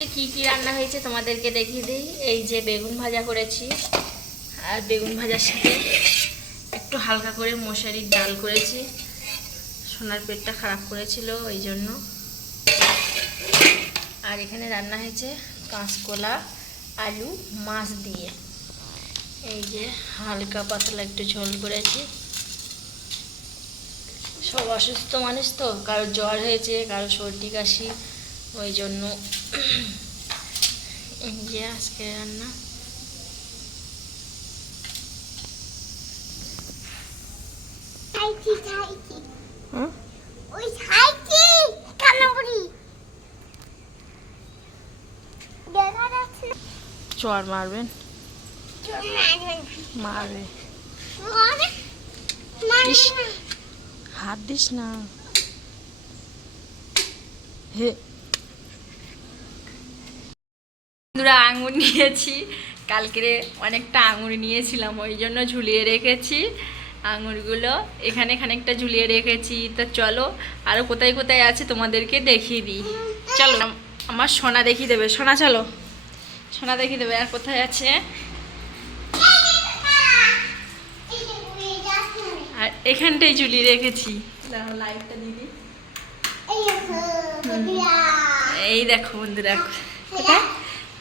কি কি রান্না হয়েছে তোমাদেরকে দেখিয়ে দিই। এই যে বেগুন ভাজা করেছি আর বেগুন ভাজার সাথে একটু হালকা করে মশারির ডাল করেছি। সোনার পেটটা খারাপ করেছিল ওই জন্য। আর এখানে রান্না হয়েছে কাঁচকলা, আলু, মাছ দিয়ে। এই যে হালকা পাতলা একটু ঝোল করেছি। সব অসুস্থ মানুষ তো কারও জ্বর হয়েছে কারও সর্দি কাশি। ওই জন্য যে আজকে রান্না। না। চর মারবেন? মারবে। হাত দিস না। হে বন্ধুরা আঙুর নিয়েছি। কালকে অনেকটা আঙুর নিয়েছিলাম ওই জন্য ঝুলিয়ে রেখেছি আঙুরগুলো। এখানে খানিকটা ঝুলিয়ে রেখেছি। তা চলো আরও কোথায় কোথায় আছে তোমাদেরকে দেখিয়ে দিই। চলো আম- আমার সোনা দেখিয়ে দেবে। সোনা চলো। সোনা দেখিয়ে দেবে আর কোথায় আছে। আর এখানটাই ঝুলিয়ে রেখেছি। লাইটটা দিদি এই দেখো, বন্ধুরা। এই দেখো বন্ধুরা। কোথায়?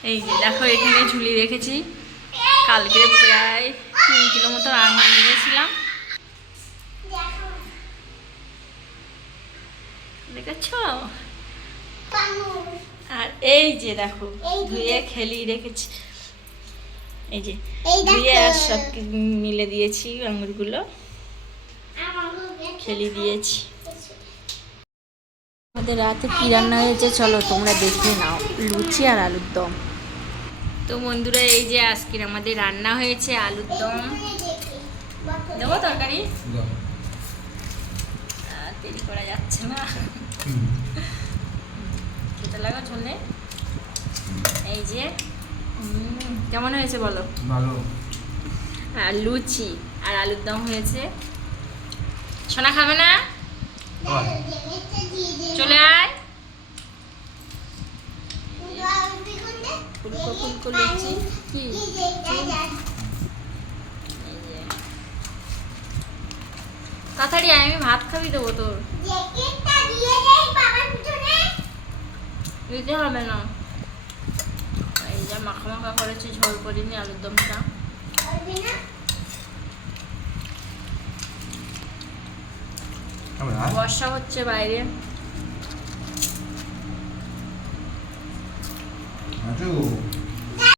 এই যে দেখো এখানে ঝুলি রেখেছি। কালকে প্রায় তিন কিলো মতো আঙুর নিয়েছিলাম দেখেছ? আর এই যে দেখো ধুয়ে। খেলিয়ে রেখেছি। এই যে ধুয়ে আর সব মিলে দিয়েছি আঙুরগুলো। খেলি দিয়েছি। আমাদের রাতে কি রান্না হয়েছে চলো তোমরা দেখে নাও। লুচি আর আলুর দম। তো বন্ধুরা এই যে আজকের আমাদের রান্না হয়েছে আলুর দম। দেবো তরকারি? দেরি করা যাচ্ছে না। খেতে লাগো চলে এই যে কেমন হয়েছে বলো? ভালো। আর লুচি আর আলুর দম হয়েছে। সোনা খাবে না। চলে আয়। ফুলকো ফুলকো লুচি কি। তাড়াতাড়ি আমি ভাত খাবি দেবো তোর। দিতে হবে না এই যে মাখা মাখা করেছি ঝোল করিনি আলুর দমটা? বর্ষা হচ্ছে বাইরে আচ্ছা